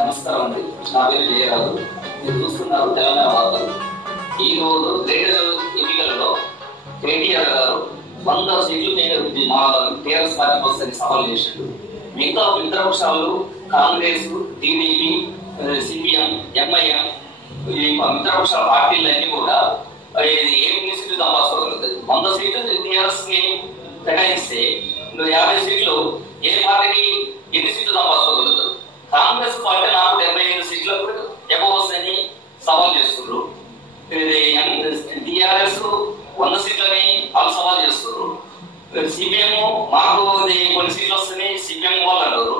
నమస్కారం అండి. నా పేరు జయరాజు. మీరు చూస్తున్నారు తెలంగాణ వార్తలు. ఈ రోజు గ్రేటర్ ఎన్నికలలో కేటీఆర్ గారు 100 సీట్లు మా టీఆర్ఎస్ పార్టీకి వస్తాయని సవాల్ చేసిండు. మిగతా మిత్రపక్షాలు కాంగ్రెస్, టీడీపీ, సిపిఎం, ఎంఐఎం ఈ మిత్రపక్షాల పార్టీలన్నీ కూడా ఏమి సీట్లు సంపాదించుకోగలుగుతాయి. 100 సీట్లు టీఆర్ఎస్ ని కేటాయిస్తే 50 సీట్లు ఏ పార్టీకి ఎన్ని సీట్లు సంపాదించుకోగలుగుతారు? కాంగ్రెస్ పార్టీ నాకు 75 సీట్లకు ఎక్కువ వస్తాయని సవాల్ చేస్తున్నారు. టిఆర్ఎస్ 100 సీట్లని వాళ్ళు సవాల్ చేస్తున్నారు. సిపిఎం మాకు కొన్ని సీట్లు వస్తాయని సిపిఎం వాళ్ళు అంటారు.